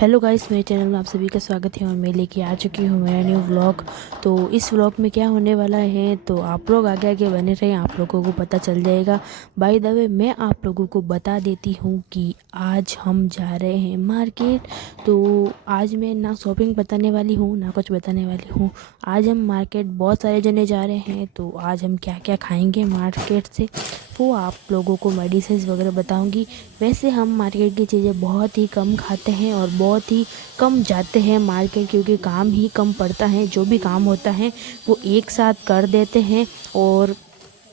Hello guys, मेरे channel में आप सभी का स्वागत है और मैं लेके आ चुकी हूँ मेरा न्यू व्लॉग। तो इस व्लॉग में क्या होने वाला है तो आप लोग आगे आगे बने रहें, आप लोगों को पता चल जाएगा। बाय द वे मैं आप लोगों को बता देती हूँ कि आज हम जा रहे हैं मार्केट। तो आज मैं ना शॉपिंग बताने वाली हूँ ना कुछ बताने वाली हूँ। आज हम मार्केट बहुत सारे जने जा रहे हैं। तो आज हम क्या क्या खाएँगे मार्केट से वो आप लोगों को मेडिसिन वगैरह बताऊंगी। वैसे हम मार्केट की चीज़ें बहुत ही कम खाते हैं और बहुत ही कम जाते हैं मार्केट, क्योंकि काम ही कम पड़ता है। जो भी काम होता है वो एक साथ कर देते हैं और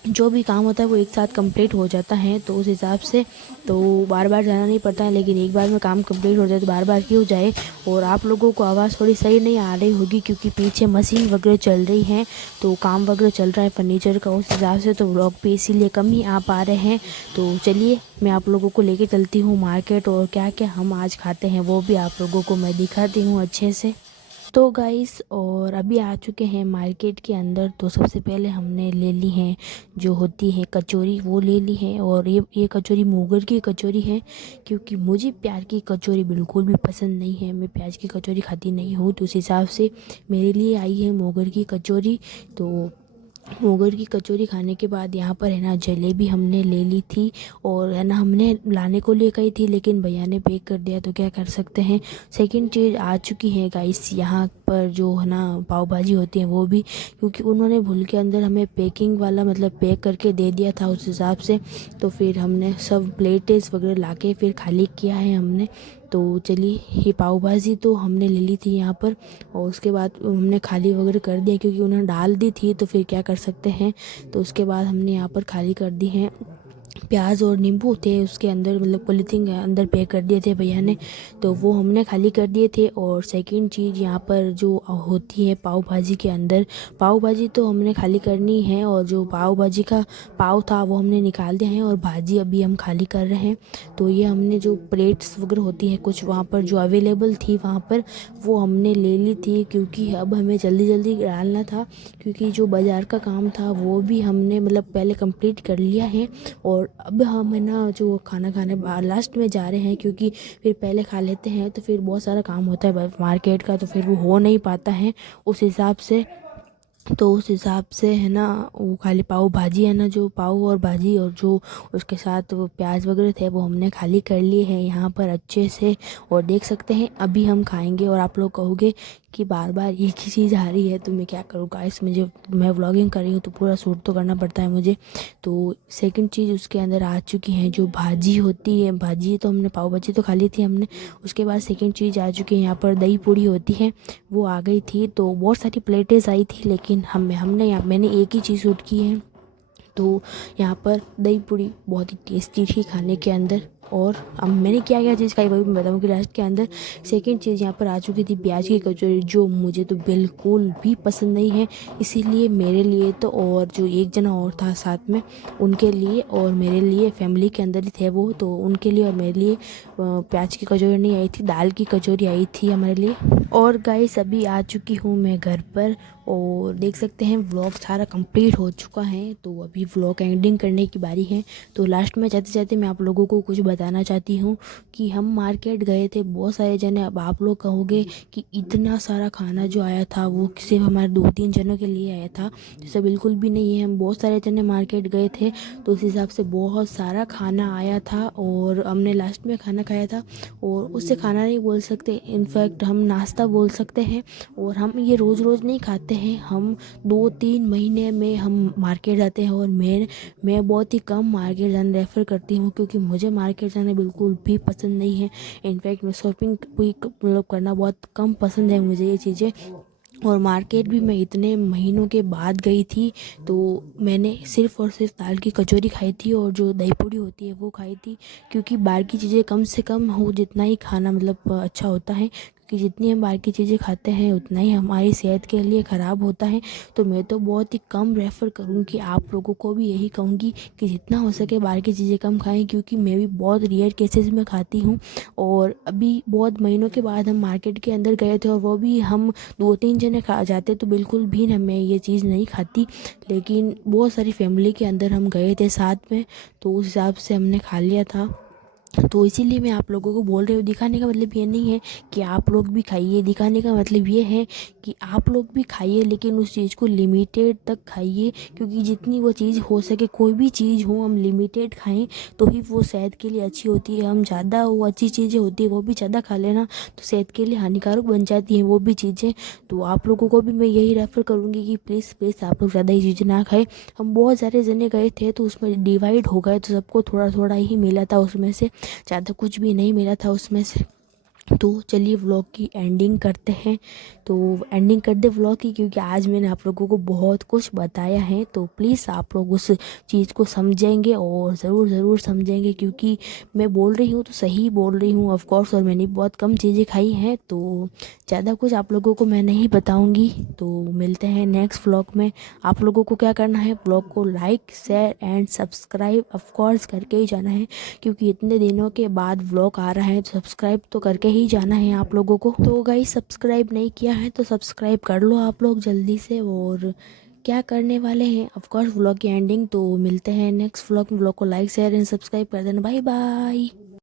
जो भी काम होता है वो एक साथ कंप्लीट हो जाता है। तो उस हिसाब से तो बार बार जाना नहीं पड़ता है, लेकिन एक बार में काम कंप्लीट हो जाए तो बार बार क्यों जाए। और आप लोगों को आवाज़ थोड़ी सही नहीं आ रही होगी क्योंकि पीछे मशीन वगैरह चल रही है, तो काम वगैरह चल रहा है फर्नीचर का, उस हिसाब से तो व्लॉग पे इसीलिए कम ही आ पा रहे हैं। तो चलिए मैं आप लोगों को लेके चलती हूँ मार्केट और क्या क्या हम आज खाते हैं वो भी आप लोगों को मैं दिखाती हूँ अच्छे से। तो गाइस और अभी आ चुके हैं मार्केट के अंदर। तो सबसे पहले हमने ले ली है जो होती है कचौरी, वो ले ली है। और ये कचौरी मोगर की कचौरी है, क्योंकि मुझे प्याज की कचौरी बिल्कुल भी पसंद नहीं है। मैं प्याज की कचौरी खाती नहीं हूँ, तो उस हिसाब से मेरे लिए आई है मोगर की कचौरी। तो मोगर की कचौरी खाने के बाद यहाँ पर है ना जलेबी हमने ले ली थी, और है ना हमने लाने को लिए गई थी लेकिन भैया ने पैक कर दिया, तो क्या कर सकते हैं। सेकंड चीज़ आ चुकी है गाइस यहाँ पर जो है ना पाव भाजी होती है वो भी, क्योंकि उन्होंने भूल के अंदर हमें पैकिंग वाला मतलब पैक करके दे दिया था उस हिसाब से। तो फिर हमने सब प्लेटेस वगैरह लाके फिर खाली किया है हमने। तो चलिए ये पाव भाजी तो हमने ले ली थी यहाँ पर, और उसके बाद हमने खाली वगैरह कर दिया क्योंकि उन्होंने डाल दी थी, तो फिर क्या कर सकते हैं। तो उसके बाद हमने यहाँ पर खाली कर दी है। प्याज और नींबू थे उसके अंदर, मतलब पॉलीथीन के अंदर पैक कर दिए थे भैया ने, तो वो हमने खाली कर दिए थे। और सेकंड चीज़ यहाँ पर जो होती है पाव भाजी के अंदर, पाव भाजी तो हमने खाली करनी है, और जो पाव भाजी का पाव था वो हमने निकाल दिया है और भाजी अभी हम खाली कर रहे हैं। तो ये हमने जो प्लेट्स वगैरह होती है कुछ वहाँ पर जो अवेलेबल थी वहाँ पर वो हमने ले ली थी, क्योंकि अब हमें जल्दी जल्दी डालना था, क्योंकि जो बाज़ार का काम था वो भी हमने मतलब पहले कंप्लीट कर लिया है। और अब हम है ना जो खाना खाने लास्ट में जा रहे हैं, क्योंकि फिर पहले खा लेते हैं तो फिर बहुत सारा काम होता है मार्केट का, तो फिर वो हो नहीं पाता है उस हिसाब से। तो उस हिसाब से है ना वो खाली पाव भाजी है ना, जो पाव और भाजी और जो उसके साथ वो प्याज वगैरह थे वो हमने खाली कर लिए हैं यहाँ पर अच्छे से। और देख सकते हैं अभी हम खाएंगे, और आप लोग कहोगे कि बार बार एक ही चीज़ आ रही है तो मैं क्या करूँ गाइस, मैं व्लॉगिंग कर रही हूँ तो पूरा शूट तो करना पड़ता है मुझे। तो सेकंड चीज़ उसके अंदर आ चुकी है जो भाजी होती है, भाजी तो हमने पाव भाजी तो खा ली थी हमने। उसके बाद सेकंड चीज़ आ चुकी है यहाँ पर दही पूड़ी होती है, वो आ गई थी। तो बहुत सारी प्लेटें आई थी लेकिन मैंने एक ही चीज़ शूट की है। तो यहाँ पर दही पूड़ी बहुत ही टेस्टी थी खाने के अंदर। और अब मैंने क्या क्या चीज़ खाई वो भी मैं बताऊँगी लास्ट के अंदर। सेकंड चीज़ यहाँ पर आ चुकी थी प्याज की कचौरी, जो मुझे तो बिल्कुल भी पसंद नहीं है, इसीलिए मेरे लिए तो और जो एक जना और था साथ में उनके लिए और मेरे लिए फैमिली के अंदर ही थे वो, तो उनके लिए और मेरे लिए प्याज की कचौरी नहीं आई थी, दाल की कचौरी आई थी हमारे लिए। और गाइस अभी आ चुकी हूँ मैं घर पर, और देख सकते हैं व्लॉग सारा कंप्लीट हो चुका है। तो अभी व्लॉग एंडिंग करने की बारी है। तो लास्ट में जाते जाते मैं आप लोगों को कुछ बताना चाहती हूँ कि हम मार्केट गए थे बहुत सारे जने। अब आप लोग कहोगे कि इतना सारा खाना जो आया था वो सिर्फ हमारे 2-3 जनों के लिए आया था, जैसे बिल्कुल भी नहीं है। हम बहुत सारे जने मार्केट गए थे तो उस हिसाब से बहुत सारा खाना आया था, और हमने लास्ट में खाना खाया था। और उससे खाना नहीं बोल सकते, इनफैक्ट हम नाश्ता बोल सकते हैं। और हम ये रोज़ रोज़ नहीं खाते हैं, हम 2-3 महीने में हम मार्केट जाते हैं। और मैं बहुत ही कम मार्केट जाना रेफ़र करती हूँ, क्योंकि मुझे मार्केट जाना बिल्कुल भी पसंद नहीं है। इनफैक्ट मैं शॉपिंग भी मतलब करना बहुत कम पसंद है मुझे ये चीज़ें। और मार्केट भी मैं इतने महीनों के बाद गई थी, तो मैंने सिर्फ़ और सिर्फ दाल की कचौरी खाई थी और जो दही पूड़ी होती है वो खाई थी, क्योंकि बाहर की चीज़ें कम से कम हो जितना ही खाना मतलब अच्छा होता है, क्योंकि जितनी हम बाहर की चीज़ें खाते हैं उतना ही हमारी सेहत के लिए ख़राब होता है। तो मैं तो बहुत ही कम रेफ़र करूँगी, आप लोगों को भी यही कहूँगी कि जितना हो सके बाहर की चीज़ें कम खाएं, क्योंकि मैं भी बहुत रेयर केसेस में खाती हूँ। और अभी बहुत महीनों के बाद हम मार्केट के अंदर गए थे, और वो भी हम 2-3 जने खा जाते तो बिल्कुल भी ना मैं ये चीज़ नहीं खाती, लेकिन बहुत सारी फैमिली के अंदर हम गए थे साथ में, तो उस हिसाब से हमने खा लिया था। तो इसीलिए मैं आप लोगों को बोल रही हूँ। दिखाने का मतलब ये नहीं है कि आप लोग भी खाइए, दिखाने का मतलब ये है कि आप लोग भी खाइए, लेकिन उस चीज़ को लिमिटेड तक खाइए, क्योंकि जितनी वो चीज़ हो सके, कोई भी चीज़ हो हम लिमिटेड खाएं तो ही वो सेहत के लिए अच्छी होती है। हम ज़्यादा वो अच्छी चीज़ें होती है वो भी ज़्यादा खा लेना तो सेहत के लिए हानिकारक बन जाती हैं वो भी चीज़ें। तो आप लोगों को भी मैं यही रेफ़र करूँगी कि प्लीज़ प्लीज़ आप लोग ज़्यादा ये चीज़ें ना खाएं। हम बहुत सारे जने गए थे तो उसमें डिवाइड हो गए, तो सबको थोड़ा थोड़ा ही मिला था उसमें से, ज़्यादा कुछ भी नहीं मिला था उसमें से। तो चलिए व्लॉग की एंडिंग करते हैं। तो एंडिंग कर दे व्लॉग की, क्योंकि आज मैंने आप लोगों को बहुत कुछ बताया है। तो प्लीज़ आप लोग उस चीज़ को समझेंगे और ज़रूर समझेंगे, क्योंकि मैं बोल रही हूँ तो सही बोल रही हूँ ऑफ कोर्स, और मैंने बहुत कम चीज़ें खाई हैं तो ज़्यादा कुछ आप लोगों को मैं नहीं बताऊँगी। तो मिलते हैं नेक्स्ट व्लॉग में। आप लोगों को क्या करना है, व्लॉग को like share and subscribe of course करके ही जाना है, क्योंकि इतने दिनों के बाद व्लॉग आ रहा है तो सब्सक्राइब तो करके ही जाना है आप लोगों को। तो गाइस सब्सक्राइब नहीं किया है तो सब्सक्राइब कर लो आप लोग जल्दी से। और क्या करने वाले हैं, ऑफ कोर्स व्लॉग की एंडिंग। तो मिलते हैं नेक्स्ट व्लॉग में। व्लॉग को लाइक शेयर एंड सब्सक्राइब कर देना। Bye bye.